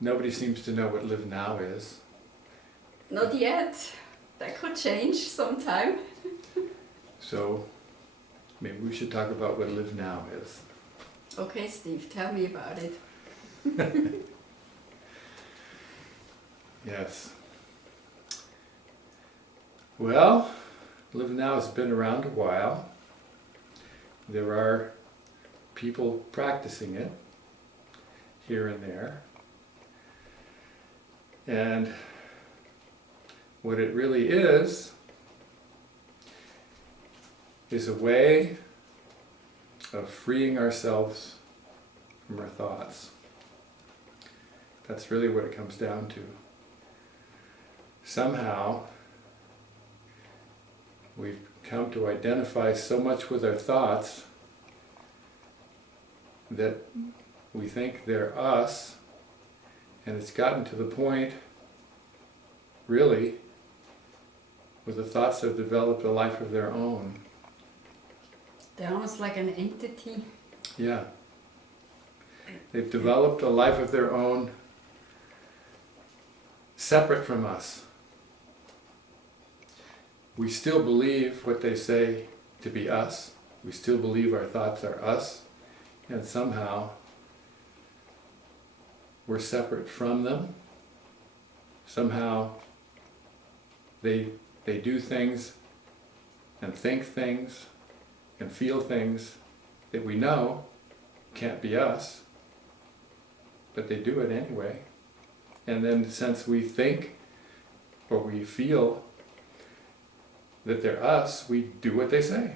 nobody seems to know what live now is. Not yet. That could change sometime. So maybe we should talk about what live now is. Okay, Steve, tell me about it. Yes. Well, live now has been around a while. There are people practicing it here and there. And what it really is a way of freeing ourselves from our thoughts. That's really what it comes down to. Somehow, we've come to identify so much with our thoughts that we think they're us, and it's gotten to the point, really, where the thoughts have developed a life of their own. They're almost like an entity. Yeah. They've developed a life of their own, separate from us. We still believe what they say to be us. We still believe our thoughts are us. And somehow we're separate from them. Somehow they do things and think things and feel things that we know can't be us, but they do it anyway. And then since we think or we feel that they're us, we do what they say.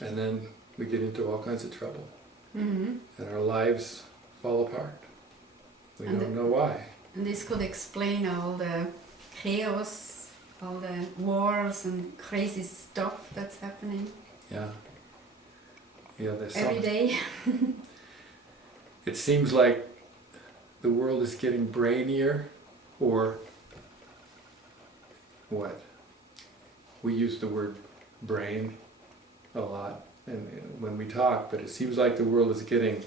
And then we get into all kinds of trouble. Mm-hmm. And our lives fall apart. We don't know why. And this could explain all the chaos, all the wars and crazy stuff that's happening. Yeah. Yeah, there's every day. It seems like the world is getting brainier, or what? We use the word brain a lot and when we talk, but it seems like the world is getting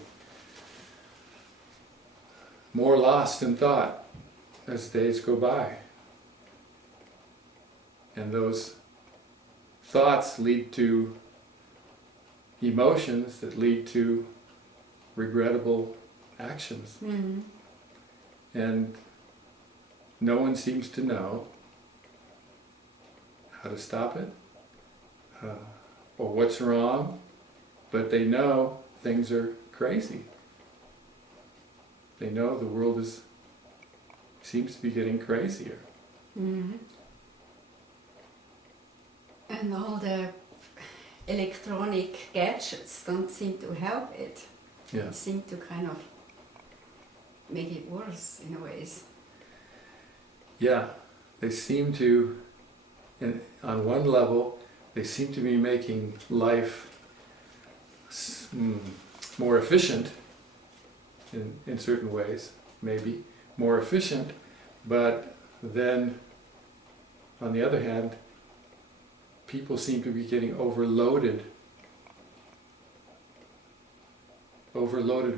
more lost in thought as days go by. And those thoughts lead to emotions that lead to regrettable actions. Mm-hmm. And no one seems to know how to stop it or what's wrong, but they know things are crazy. They know the world seems to be getting crazier. Mm-hmm. And all the electronic gadgets don't seem to help it. Yeah. They seem to kind of make it worse in a ways. Yeah, they seem to, and on one level, they seem to be making life more efficient in certain ways, maybe more efficient, but then on the other hand, people seem to be getting overloaded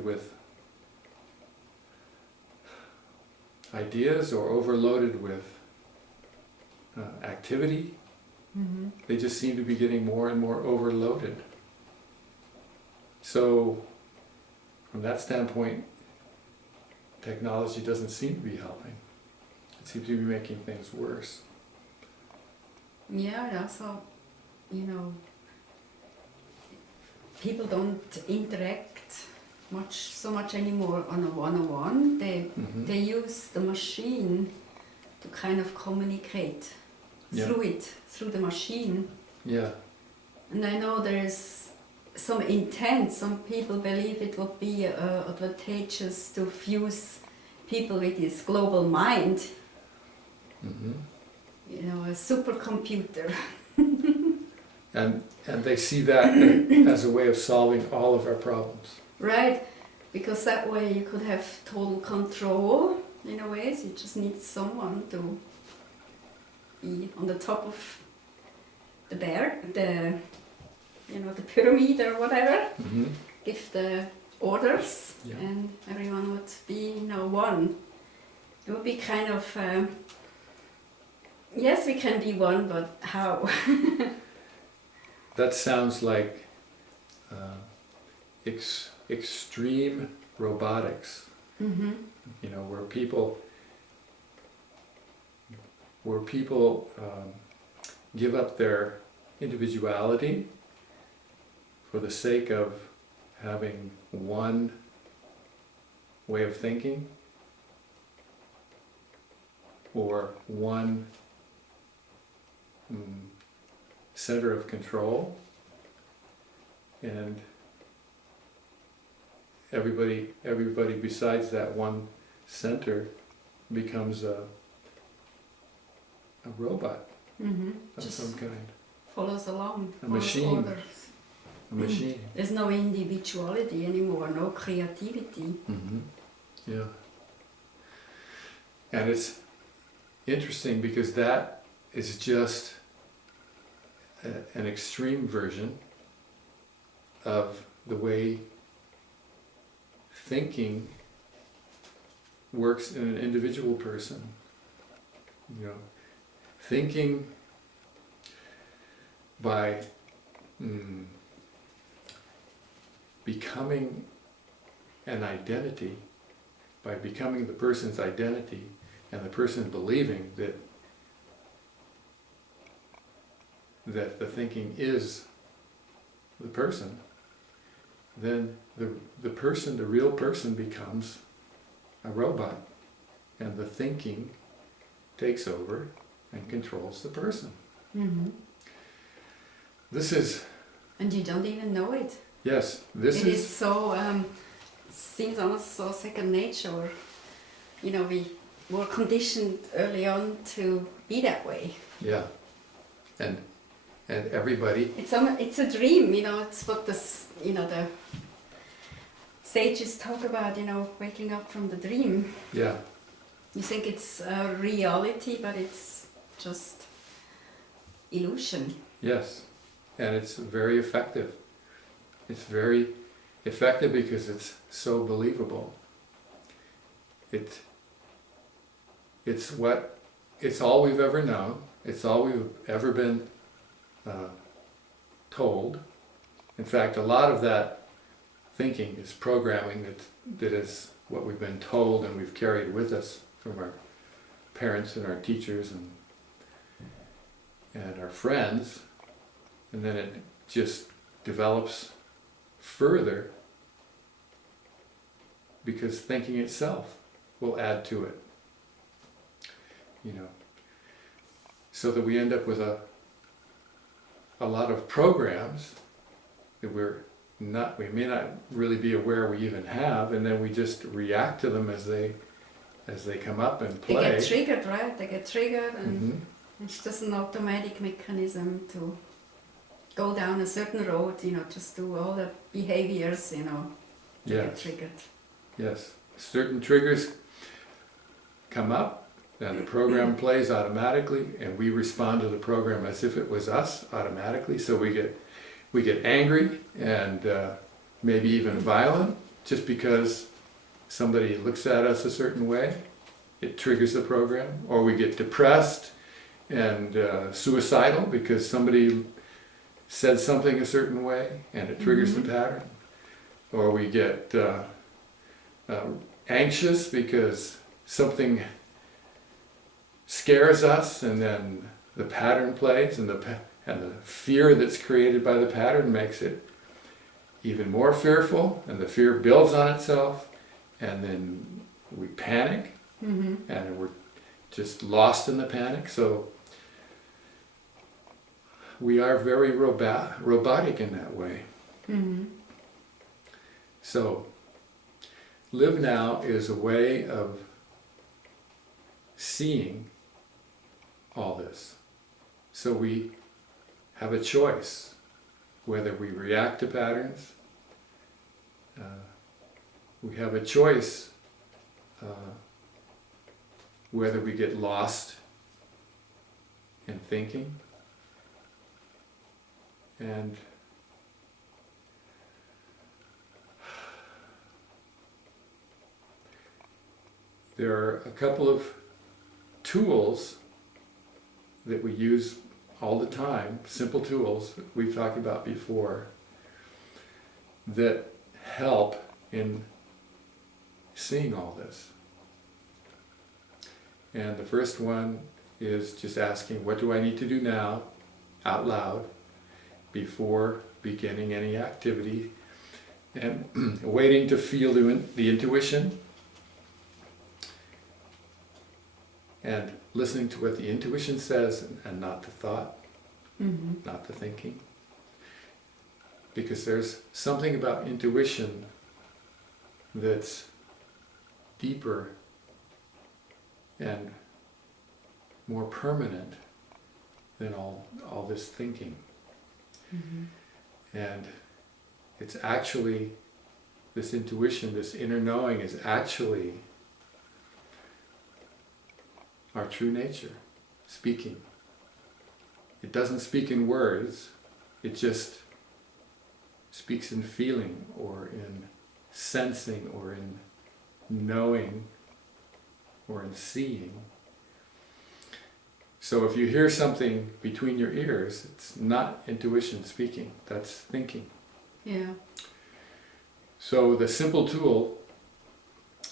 with ideas or overloaded with activity. Mm-hmm. They just seem to be getting more and more overloaded. So from that standpoint, technology doesn't seem to be helping. It seems to be making things worse. Yeah, and also, people don't interact so much anymore on a one-on-one. They use the machine to kind of communicate through the machine. Yeah. And I know there is some intent. Some people believe it would be advantageous to fuse people with this global mind. Mm-hmm. A supercomputer. And they see that as a way of solving all of our problems. Right, because that way you could have total control in a way. So you just need someone to be on the top of the pyramid or whatever. Mm-hmm. Give the orders, Yeah. and everyone would be, one. It would be kind of, yes, we can be one, but how? That sounds like extreme robotics, Mm-hmm. where people give up their individuality for the sake of having one way of thinking or one center of control, and everybody besides that one center becomes a robot Mm-hmm. of Just some kind, follows along. A follows machine. orders. a machine. There's no individuality anymore, no creativity. Mm-hmm. Yeah. And it's interesting because that is just an extreme version of the way thinking works in an individual person. Thinking by becoming an identity, by becoming the person's identity, and the person believing that the thinking is the person, then the person, the real person, becomes a robot, and the thinking takes over and controls the person. Mm-hmm. This is, And you don't even know it. yes, this It is is, so, seems almost so second nature. Or, we were conditioned early on to be that way. yeah, and everybody, It's a dream, it's what the sages talk about, waking up from the dream. yeah, You think it's a reality, but it's just illusion. yes, and it's very effective. It's very effective because it's so believable. It's all we've ever known. It's all we've ever been told. In fact, a lot of that thinking is programming that is what we've been told and we've carried with us from our parents and our teachers and our friends, and then it just develops further because thinking itself will add to it, so that we end up with a lot of programs that we may not really be aware we even have, and then we just react to them as they come up and play. They get triggered, right? They get triggered, and Mhm. it's just an automatic mechanism to go down a certain road, just do all the behaviors, they get Yes. triggered. Yes, certain triggers come up, and the program plays automatically, and we respond to the program as if it was us automatically. So we get angry and maybe even violent just because somebody looks at us a certain way. It triggers the program. Or we get depressed and suicidal because somebody said something a certain way, and it triggers the pattern. Or we get anxious because something scares us, and then the pattern plays, and the fear that's created by the pattern makes it even more fearful, and the fear builds on itself, and then we panic, and we're just lost in the panic. So we are very robotic in that way. So Live Now is a way of seeing all this. So we have a choice whether we react to patterns. We have a choice whether we get lost in thinking. And there are a couple of tools that we use all the time, simple tools we've talked about before, that help in seeing all this. And the first one is just asking, what do I need to do now, out loud, before beginning any activity, and waiting to feel the intuition, and listening to what the intuition says and not the thought, not the thinking. Because there's something about intuition that's deeper and more permanent than all this thinking. And it's actually, this intuition, this inner knowing is actually our true nature, speaking. It doesn't speak in words, it just speaks in feeling, or in sensing, or in knowing, or in seeing. So if you hear something between your ears, it's not intuition speaking, that's thinking. Yeah. So the simple tool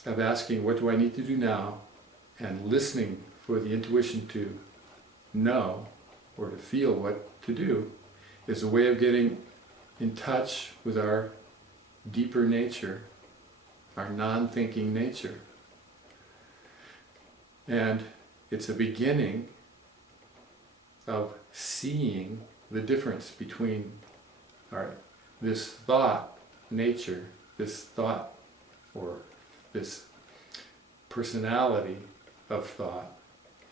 of asking, what do I need to do now, and listening for the intuition to know or to feel what to do, is a way of getting in touch with our deeper nature, our non-thinking nature. And it's a beginning of seeing the difference between this thought nature, this thought, or this personality of thought,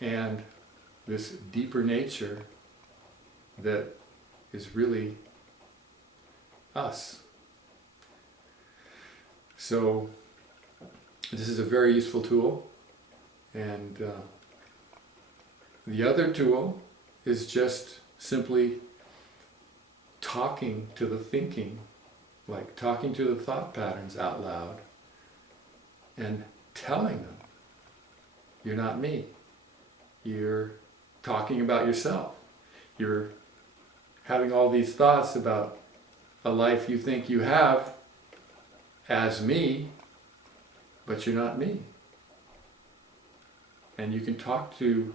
and this deeper nature that is really us. So this is a very useful tool. And the other tool is just simply talking to the thinking, like talking to the thought patterns out loud and telling them, you're not me. You're talking about yourself. You're having all these thoughts about a life you think you have as me, but you're not me. And you can talk to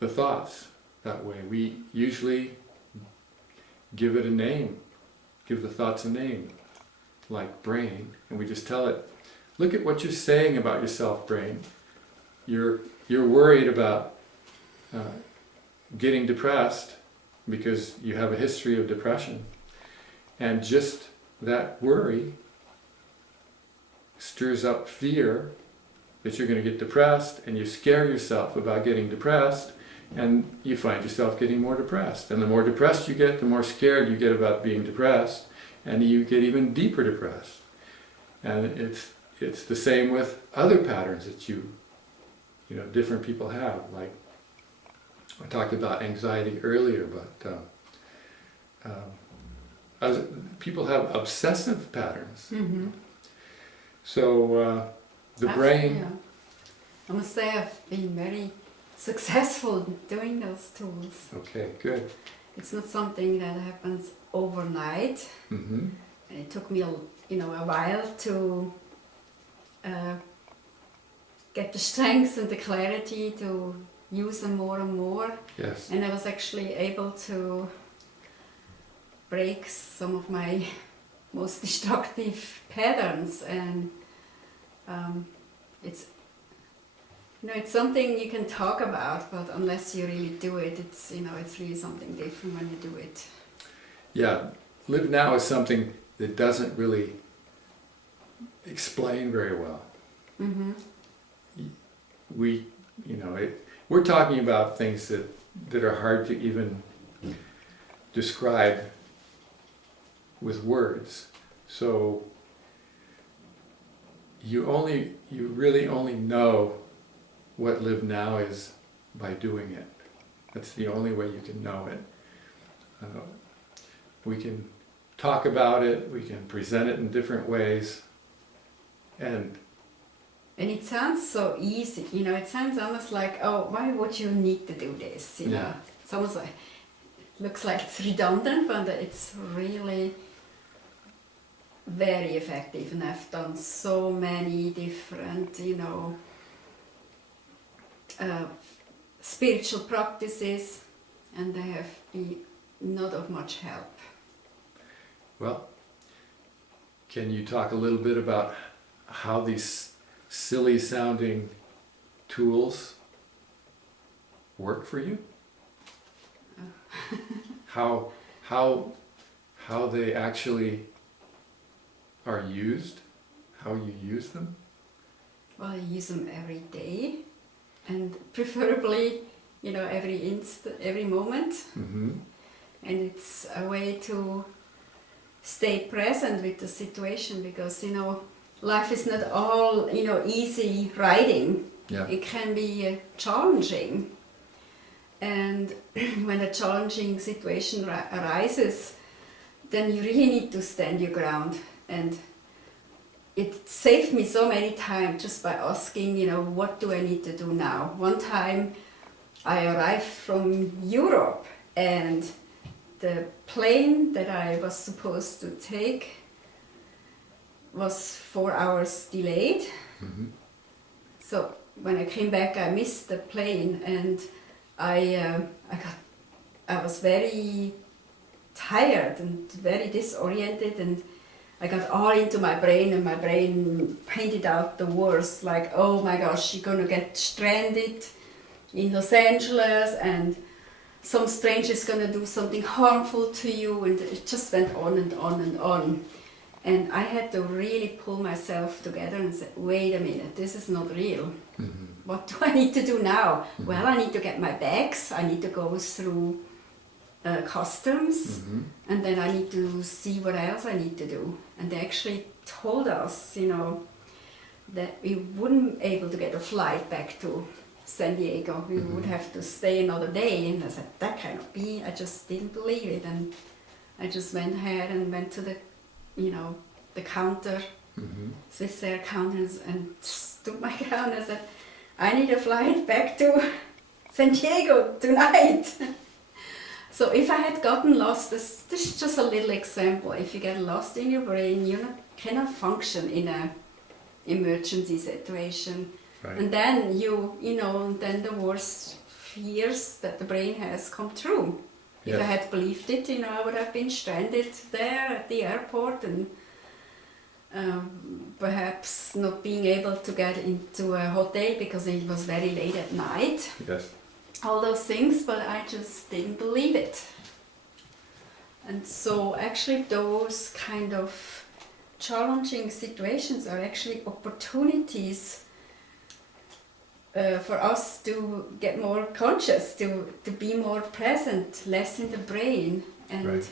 the thoughts that way. We usually give it a name, give the thoughts a name, like brain, and we just tell it, look at what you're saying about yourself, brain. You're worried about getting depressed because you have a history of depression. And just that worry stirs up fear that you're going to get depressed, and you scare yourself about getting depressed, and you find yourself getting more depressed. And the more depressed you get, the more scared you get about being depressed, and you get even deeper depressed. And it's the same with other patterns that different people have. Like I talked about anxiety earlier, but people have obsessive patterns. So the brain... Yeah. I must say I've been very successful doing those tools. Okay, good. It's not something that happens overnight. It took me a while to get the strength and the clarity to use them more and more. Yes. And I was actually able to break some of my most destructive patterns, and it's something you can talk about, but unless you really do it, it's really something different when you do it. Yeah, Live Now is something that doesn't really explain very well. We're talking about things that are hard to even describe with words. So you really only know what Live Now is by doing it. That's the only way you can know it. We can talk about it, we can present it in different ways, and And it sounds so easy, you know, it sounds almost like, oh, why would you need to do this, you know? Yeah. It's almost like, looks like it's redundant, but it's really very effective, and I've done so many different, you know, spiritual practices, and they have been not of much help. Well, can you talk a little bit about how these silly sounding tools work for you? How they actually are used, how you use them? Well, I use them every day, and preferably, you know, every moment. Mm-hmm. And it's a way to stay present with the situation, because, you know, life is not all, you know, easy riding. Yeah. It can be challenging. And when a challenging situation arises, then you really need to stand your ground. And it saved me so many times just by asking, you know, what do I need to do now? One time I arrived from Europe, and the plane that I was supposed to take was 4 hours delayed. Mm-hmm. So when I came back, I missed the plane, and I was very tired and very disoriented, and I got all into my brain, and my brain painted out the worst, like, oh my gosh, you're gonna get stranded in Los Angeles, and some stranger is gonna do something harmful to you, and it just went on and on and on. And I had to really pull myself together and say, wait a minute, this is not real. Mm-hmm. What do I need to do now? Mm-hmm. Well, I need to get my bags, I need to go through customs, Mm-hmm. and then I need to see what else I need to do. And they actually told us, you know, that we wouldn't be able to get a flight back to San Diego. We Mm-hmm. would have to stay another day. And I said, that cannot be. I just didn't believe it. And I just went ahead and went to the, you know, the counter, Mm-hmm. Swiss Air counter, and stood my ground and said, I need a flight back to San Diego tonight. So if I had gotten lost, this is just a little example. If you get lost in your brain, you cannot function in an emergency situation. Right. And then then the worst fears that the brain has come true. If I Yes. had believed it, you know, I would have been stranded there at the airport, and perhaps not being able to get into a hotel because it was very late at night. Yes. All those things, but I just didn't believe it. And so actually those kind of challenging situations are actually opportunities for us to get more conscious, to be more present, less in the brain, and Right.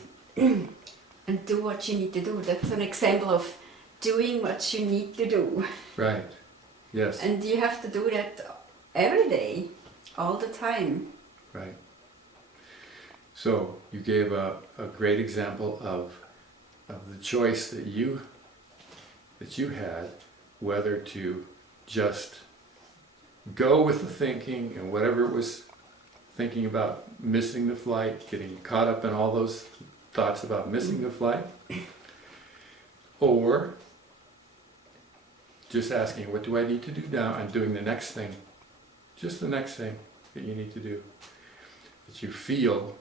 and do what you need to do. That's an example of doing what you need to do. Right. Yes. And you have to do that every day, all the time. Right. So you gave a great example of the choice that you had, whether to just go with the thinking and whatever it was, thinking about missing the flight, getting caught up in all those thoughts about missing the flight, or just asking, what do I need to do now, and doing the next thing, just the next thing that you need to do, that you feel,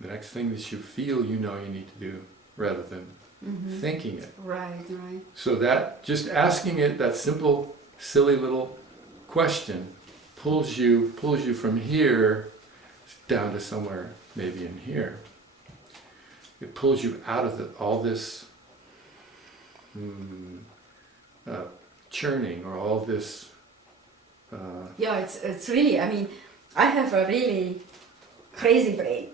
the next thing that you feel you know you need to do, rather than thinking it. Right, right. So that, just asking it, that simple, silly little question, pulls you from here down to somewhere maybe in here. It pulls you out of all this churning, or all this. Yeah, it's really, I mean, I have a really crazy brain.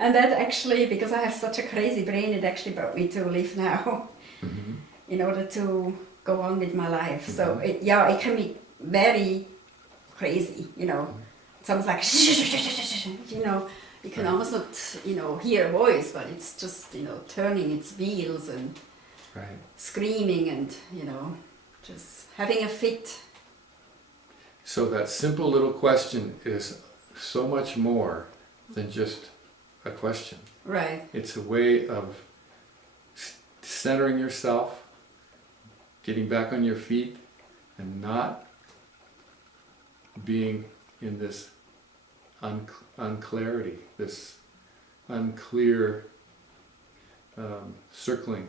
And that actually, because I have such a crazy brain, it actually brought me to live now Mm-hmm. in order to go on with my life. So Mhm. it can be very crazy, you know. It's almost like, you know, you can Right. almost not, you know, hear a voice, but it's just, you know, turning its wheels and Right. screaming and, you know, just having a fit. So that simple little question is so much more than just a question. Right. It's a way of centering yourself, getting back on your feet, and not being in this unclarity, this unclear circling,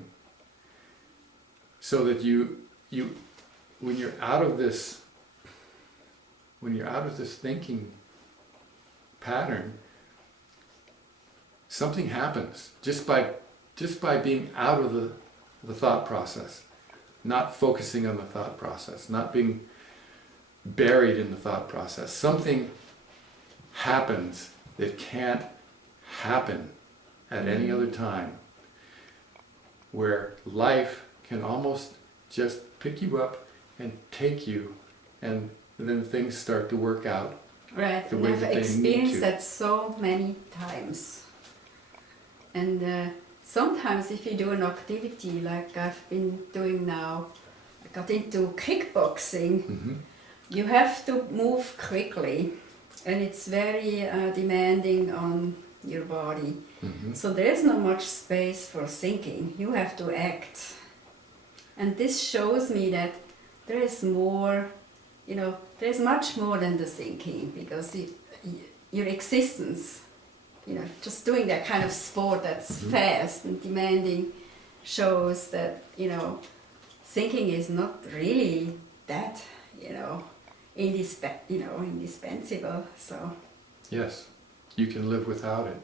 so that you when you're out of this thinking pattern, something happens just by being out of the thought process, not focusing on the thought process, not being buried in the thought process. Something happens that can't happen at any other time, where life can almost just pick you up and take you, and then things start to work out. Right, The and way I've that they need experienced to. that so many times. And sometimes if you do an activity like I've been doing now, I got into kickboxing, Mm-hmm. you have to move quickly and it's very demanding on your body. Mm-hmm. So there's not much space for thinking, you have to act. And this shows me that there is more, there's much more than the thinking, because your existence, just doing that kind of sport that's Mhm. fast and demanding shows that, thinking is not really that, indispensable. So Yes, you can live without it.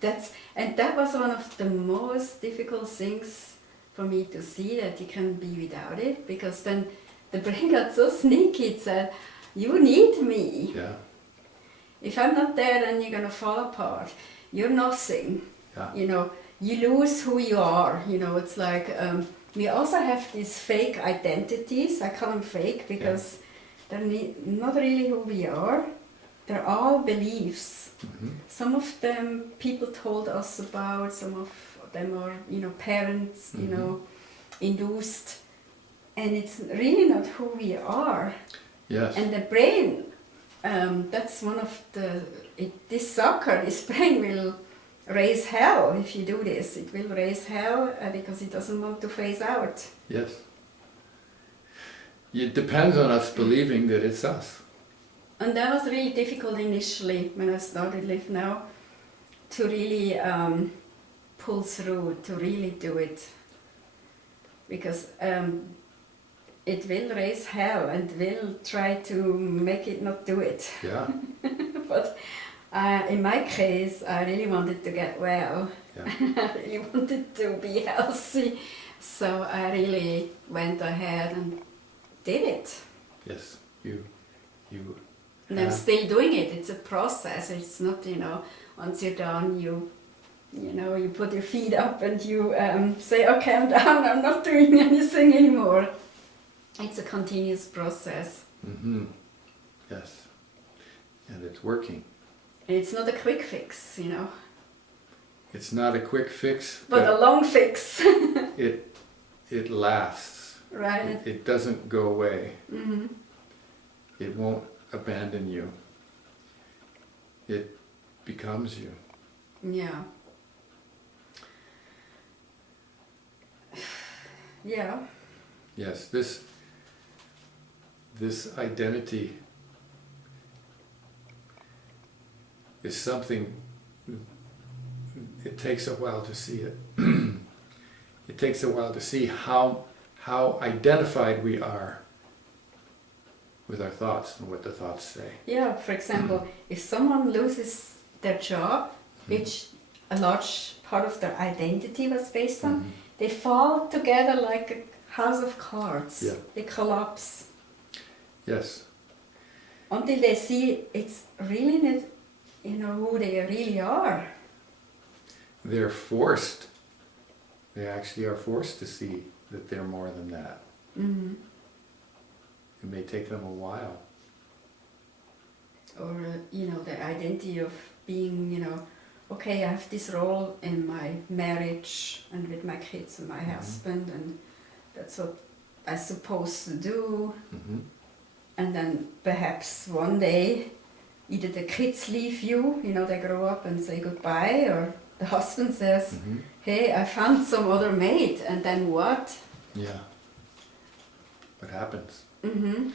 that was one of the most difficult things for me to see, that you can be without it, because then the brain got so sneaky, it said, you need me. Yeah, If I'm not there, then you're gonna fall apart. You're nothing. yeah. You lose who you are. It's like we also have these fake identities. I call them fake because they're not really who we are. They're all beliefs. Mm-hmm. Some of them people told us about. Some of them are, parents, Mhm. induced, and it's really not who we are. Yes. And the brain, that's one of this brain will raise hell if you do this. It will raise hell because it doesn't want to phase out. Yes. It depends on us believing that it's us. And that was really difficult initially when I started Live Now, to really pull through, to really do it. Because it will raise hell and will try to make it not do it. Yeah, But in my case, I really wanted to get well. yeah. I really wanted to be healthy. So I really went ahead and did it. Yes, you And I'm still doing it. It's a process. It's not, once you're done, you put your feet up and you say, okay, I'm done. I'm not doing anything anymore. It's a continuous process. Mm-hmm. Yes. And it's working. And it's not a quick fix, It's not a quick fix, but a long fix. it lasts. Right. It doesn't go away. Mm-hmm. It won't abandon you. It becomes you. Yeah. Yeah. Yes, this identity is something, it takes a while to see it. It takes a while to see how identified we are with our thoughts and what the thoughts say. Yeah, for example, if someone loses their job, which a large part of their identity was based on, Mhm. they fall together like a house of cards. Yeah. They collapse Yes, until they see it's really not, who they really are. they actually are forced to see that they're more than that. Mm-hmm. It may take them a while. Or, the identity of being, okay, I have this role in my marriage and with my kids and my husband, and that's what I'm supposed to do, Mm-hmm. and then perhaps one day either the kids leave you, they grow up and say goodbye, or the husband says, Mm-hmm. hey, I found some other mate, and then what? Yeah. What happens? Mm-hmm.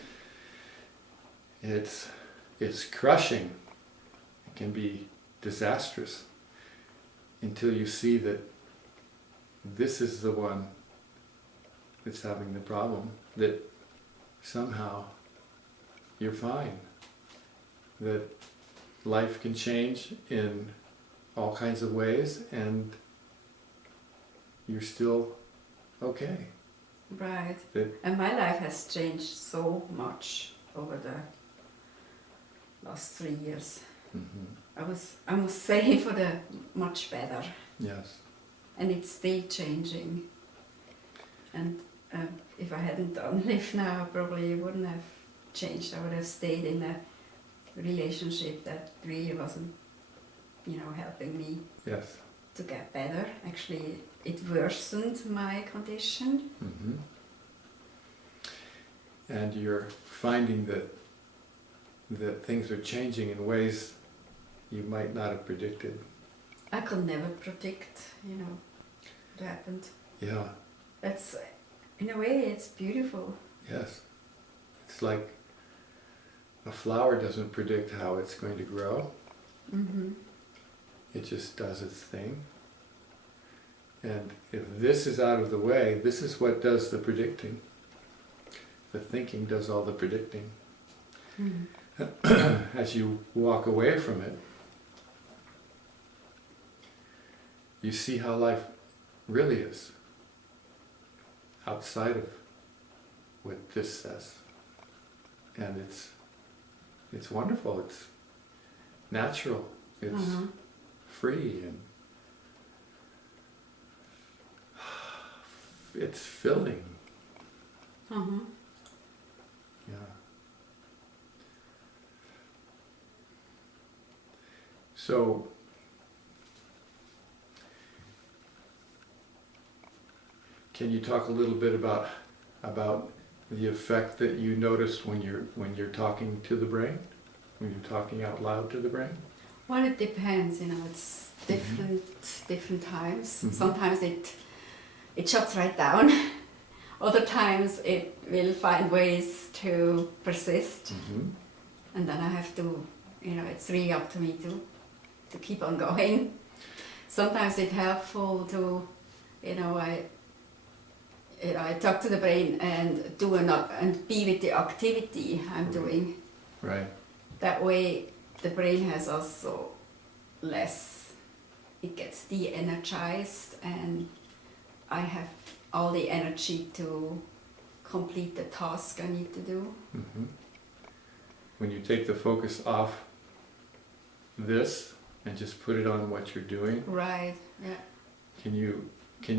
It's crushing. It can be disastrous until you see that this is the one that's having the problem, that somehow you're fine, that life can change in all kinds of ways and you're still okay. Right. That, And my life has changed so much over the last 3 years. mm-hmm. I must say, for the much better. Yes. And it's still changing. And if I hadn't done Live Now, I probably wouldn't have changed. I would have stayed in a relationship that really wasn't, helping me Yes. to get better. Actually, it worsened my condition. Mm-hmm. And you're finding that things are changing in ways you might not have predicted. I could never predict, what happened. Yeah. That's, in a way, it's beautiful. Yes. It's like a flower doesn't predict how it's going to grow. Mm-hmm. It just does its thing. And if this is out of the way, this is what does the predicting. The thinking does all the predicting. Mm-hmm. As you walk away from it, you see how life really is outside of what this says. And it's wonderful, it's natural, it's Uh-huh. free, and it's filling. Uh-huh. Yeah. So can you talk a little bit about the effect that you notice when you're talking to the brain, when you're talking out loud to the brain? Well, it depends, it's different times. Mhm. Sometimes it shuts right down. Other times it will find ways to persist, Mm-hmm. and then I have to, it's really up to me to keep on going. Sometimes it's helpful to, I talk to the brain and and be with the activity I'm doing. Right. That way the brain has also it gets de-energized, and I have all the energy to complete the task I need to do. Mm-hmm. When you take the focus off this and just put it on what you're doing, Right, yeah. can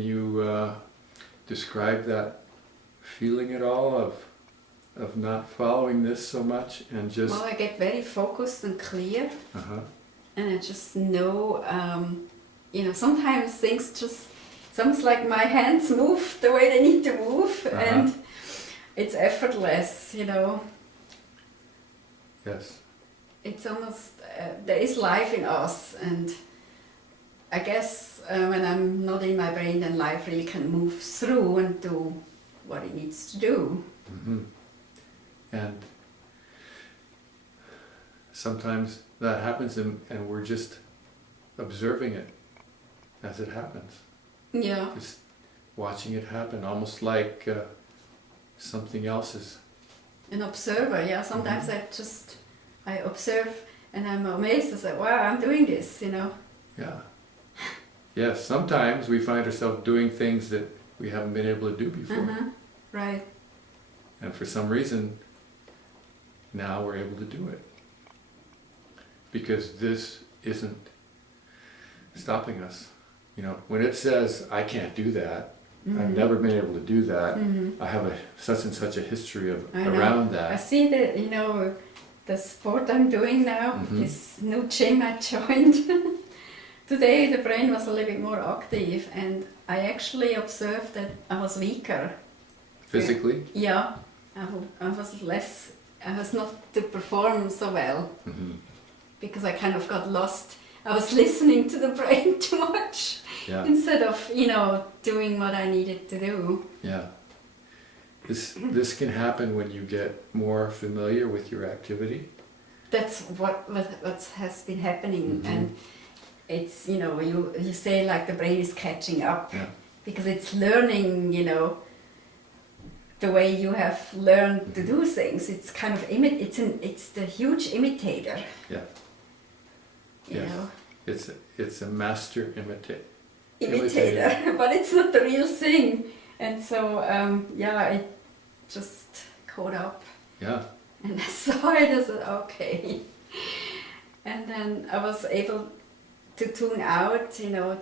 you describe that feeling at all of not following this so much and just Well, I get very focused and clear, uh-huh. and I just know, sometimes things it's almost like my hands move the way they need to move, Uh-huh. and it's effortless, Yes. It's almost, there is life in us, and I guess when I'm not in my brain, then life really can move through and do what it needs to do. Mm-hmm. And sometimes that happens and we're just observing it as it happens. Yeah. Just watching it happen, almost like something else is. An observer, yeah. Sometimes I observe and I'm amazed. I say, wow, I'm doing this, Yeah. Yes, sometimes we find ourselves doing things that we haven't been able to do before. Uh-huh. Right. And for some reason, now we're able to do it. Because this isn't stopping us. When it says, I can't do that, Mm-hmm. I've never been able to do that, Mm-hmm. I have such and such a history I know. around I that. see that, the sport I'm doing now, Mhm. this new gym I joined. Today the brain was a little bit more active, and I actually observed that I was weaker. physically? Yeah, I was not to perform so well Mm-hmm. because I kind of got lost. I was listening to the brain too much Yeah, instead of, doing what I needed to do. yeah. This can happen when you get more familiar with your activity. That's what has been happening, Mhm. and it's you say like the brain is catching up Yeah. because it's learning the way you have learned to do things. It's kind of it's the huge imitator. Yeah. You Yes. know, It's a master imitator. imitator, but it's not the real thing. And so it just caught up, Yeah. and I saw it as okay. And then I was able to tune out,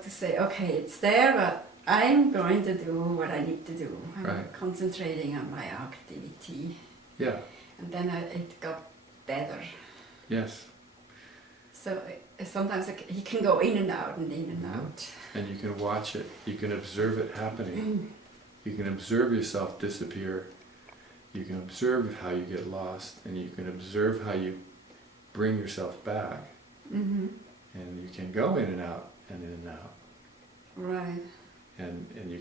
to say, okay, it's there, but I'm going to do what I need to do. I'm Right. concentrating on my activity. Yeah. And then it got better. Yes. So sometimes you can go in and out and in and Mhm. out. And you can watch it. You can observe it happening. You can observe yourself disappear. You can observe how you get lost, and you can observe how you bring yourself back. Mm-hmm. And you can go in and out and in and out. Right. And you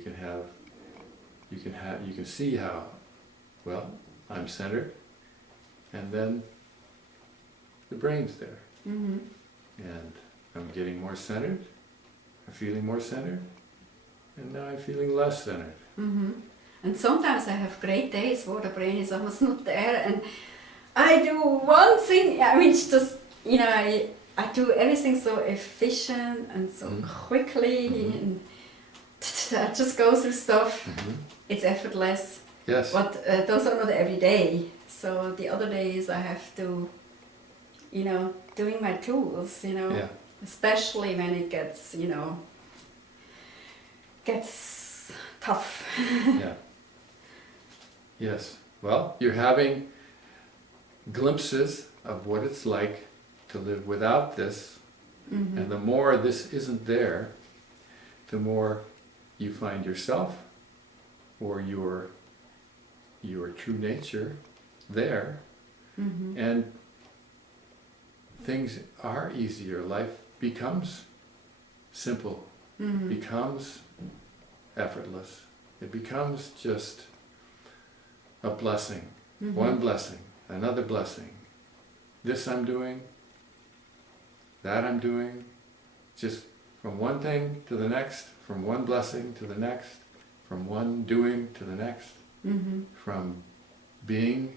can see how, well, I'm centered, and then the brain's there. Mm-hmm. And I'm getting more centered, I'm feeling more centered, and now I'm feeling less centered. Mm-hmm. And sometimes I have great days where the brain is almost not there, and I do one thing. I mean, it's just I do everything so efficient and so quickly, and I just go through stuff. Mm-hmm. It's effortless, Yes. but those are not every day. So the other days I have to, doing my tools, Yeah. especially when it gets tough. Yeah. Yes. Well, you're having glimpses of what it's like to live without this, Mm-hmm. and the more this isn't there, the more you find yourself or your true nature there, Mm-hmm. and things are easier. Life becomes simple, Mm-hmm. becomes effortless. It becomes just a blessing. Mm-hmm. One blessing, another blessing. This I'm doing, that I'm doing, just from one thing to the next, from one blessing to the next, from one doing to the next, Mm-hmm. from being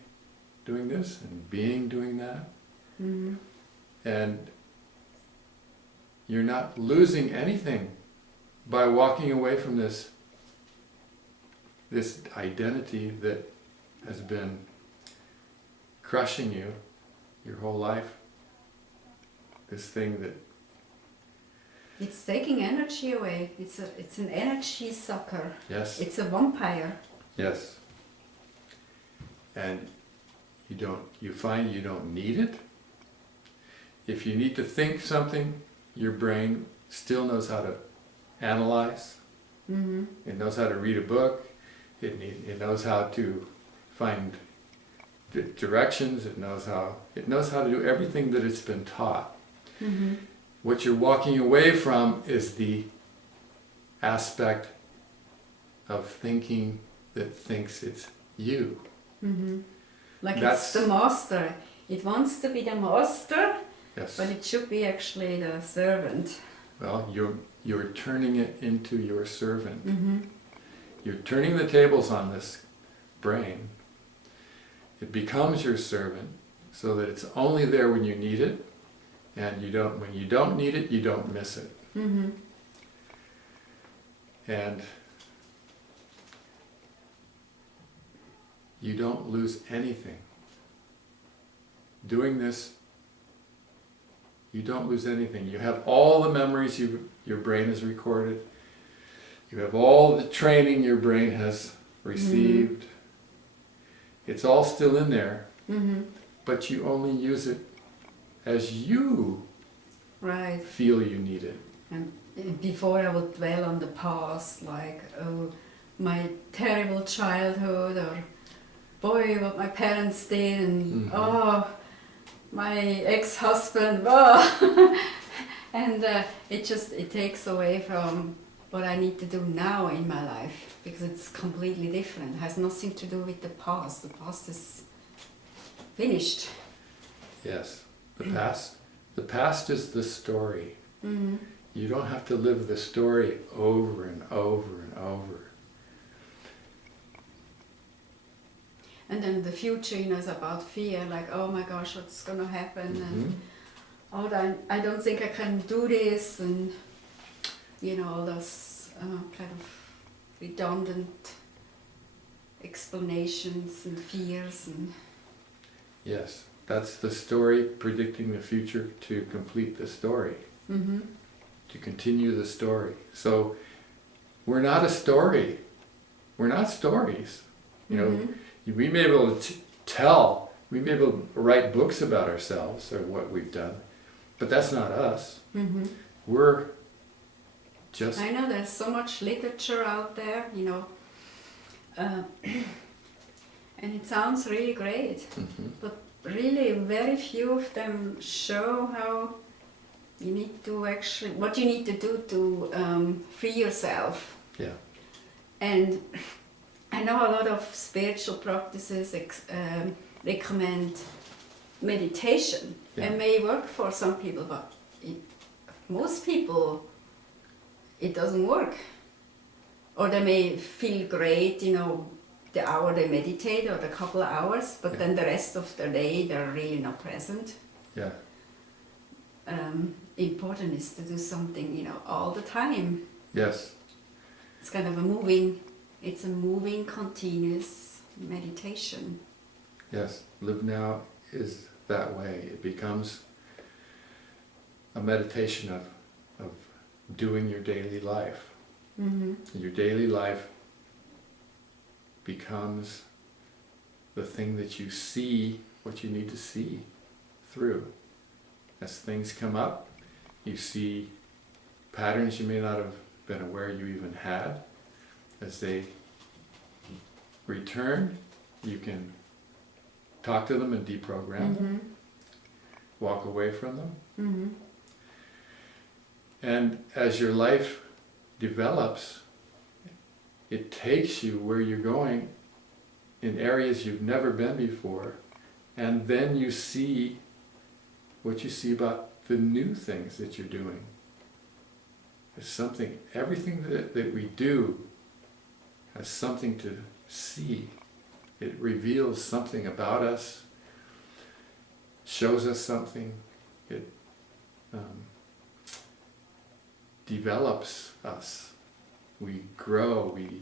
doing this and being doing that. Mm-hmm. And you're not losing anything by walking away from this identity that has been crushing you your whole life. This thing that, It's taking energy away. It's an energy sucker. yes, It's a vampire. yes. And you find you don't need it. If you need to think something, your brain still knows how to analyze. Mm-hmm. It knows how to read a book. It knows how to find directions. It knows how to do everything that it's been taught. Mm-hmm. What you're walking away from is the aspect of thinking that thinks it's you. Mm-hmm. Like That's- it's the master. It wants to be the master, Yes. but it should be actually the servant. Well, you're turning it into your servant. Mm-hmm. You're turning the tables on this brain. It becomes your servant, so that it's only there when you need it, and when you don't need it, you don't miss it. Mm-hmm. And you don't lose anything. Doing this, you don't lose anything. You have all the memories your brain has recorded. You have all the training your brain has received. It's all still in there, Mm-hmm. but you only use it as you Right. feel you need it. And before I would dwell on the past, like, oh, my terrible childhood, or boy, what my parents did, and oh, my ex-husband, oh. And it takes away from what I need to do now in my life, because it's completely different. It has nothing to do with the past. The past is finished. Yes, the past is the story. You don't have to live the story over and over and over. And then the future, is about fear, like, oh my gosh, what's going to happen, and oh, I don't think I can do this, and all those kind of redundant explanations and fears. And Yes, that's the story, predicting the future to complete the story, to continue the story. So we're not a story. We're not stories. We may be able to tell, we may be able to write books about ourselves or what we've done, but that's not us. We're just... I know there's so much literature out there, and it sounds really great, but really very few of them show how you need to actually, what you need to do to free yourself. Yeah. And I know a lot of spiritual practices recommend meditation. Yeah. It may work for some people, but most people, it doesn't work. Or they may feel great, the hour they meditate or the couple of hours, but then the rest of the day they're really not present. Yeah. Important is to do something, all the time. Yes. It's kind of a moving, continuous meditation. Yes. Live Now is that way. It becomes a meditation of doing your daily life. Your daily life becomes the thing that you see, what you need to see through. As things come up, you see patterns you may not have been aware you even had. As they return, you can talk to them and deprogram them, walk away from them. And as your life develops, it takes you where you're going in areas you've never been before, and then you see what you see about the new things that you're doing. There's something, everything that we do has something to see. It reveals something about us, shows us something, it develops us. We grow, we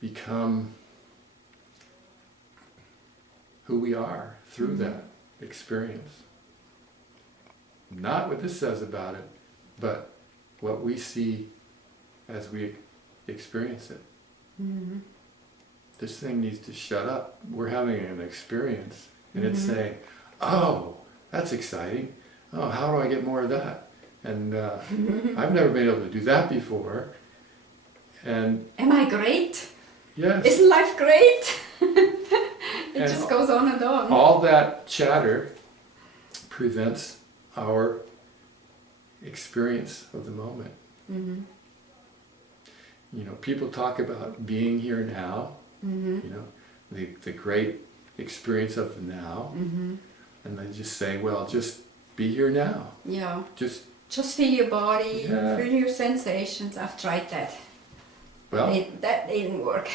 become who we are through that experience. Not what this says about it, but what we see as we experience it. This thing needs to shut up. We're having an experience, and it's saying, oh, that's exciting. Oh, how do I get more of that? And I've never been able to do that before. And am I great? Yes. Isn't life great? It just goes on and on. All that chatter prevents our experience of the moment. People talk about being here now, the great experience of the now, and they just say, well, just be here now. Yeah. Just feel your body, feel your sensations. I've tried that. Well, that didn't work.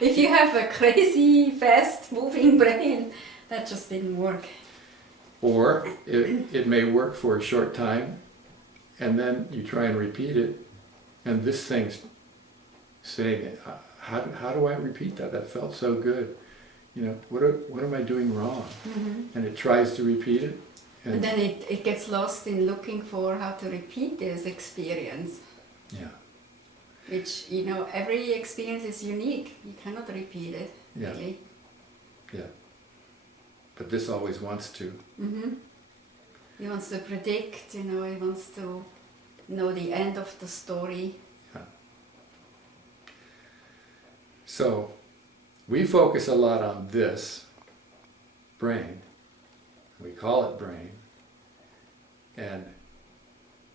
If you have a crazy, fast-moving brain, that just didn't work. Or it may work for a short time, and then you try and repeat it, and this thing's saying, how do I repeat that? That felt so good. What am I doing wrong? And it tries to repeat it. And then it gets lost in looking for how to repeat this experience. Yeah. Which, every experience is unique. You cannot repeat it, really. Yeah. But this always wants to. He wants to predict, he wants to know the end of the story. Yeah. So we focus a lot on this brain. We call it brain. And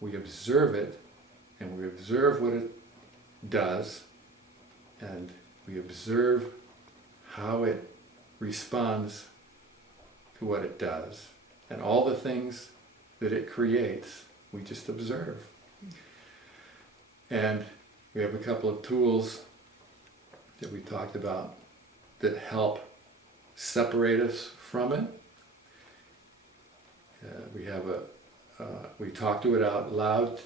we observe it, and we observe what it does, and we observe how it responds to what it does, and all the things that it creates, we just observe. And we have a couple of tools that we talked about that help separate us from it. We talk to it out loud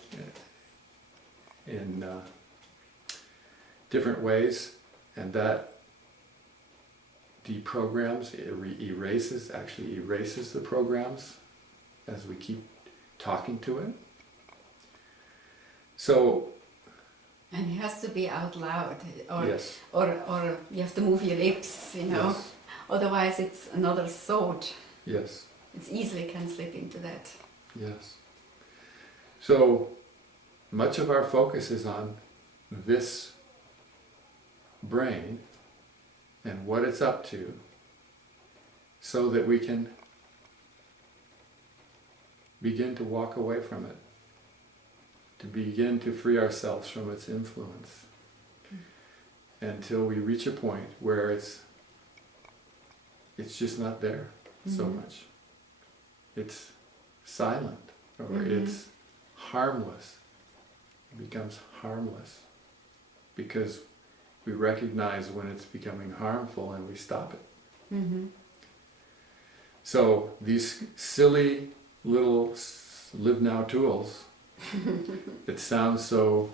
in different ways, and that deprograms, actually erases the programs as we keep talking to it. So, and it has to be out loud, or yes. or you have to move your lips, you know. Yes. Otherwise, it's another thought. Yes. It's easily can slip into that. Yes. So much of our focus is on this brain and what it's up to, so that we can begin to walk away from it, to begin to free ourselves from its influence, until we reach a point where it's just not there so much. It's silent, or it's harmless. It becomes harmless because we recognize when it's becoming harmful and we stop it. So these silly little live now tools that sound so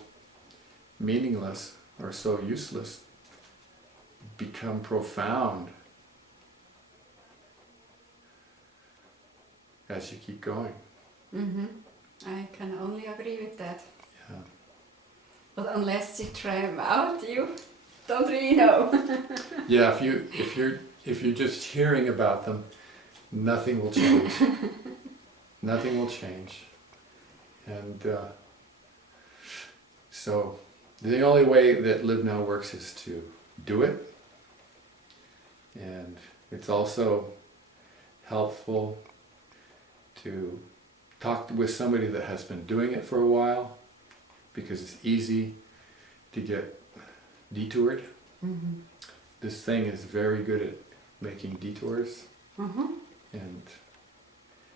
meaningless or so useless become profound as you keep going. I can only agree with that. Yeah. But unless you try them out, you don't really know. Yeah, if you're just hearing about them, nothing will change. Nothing will change. And so the only way that Live Now works is to do it. And it's also helpful to talk with somebody that has been doing it for a while, because it's easy to get detoured. This thing is very good at making detours, and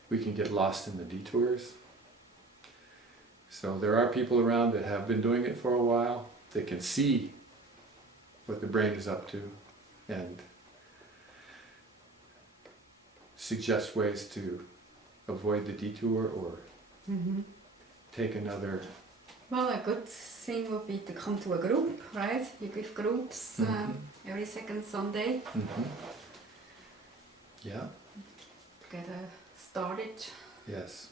we can get lost in the detours. So there are people around that have been doing it for a while. They can see what the brain is up to and suggest ways to avoid the detour or take another. Well, a good thing would be to come to a group, right? You give groups every second Sunday Yeah. to get started. Yes.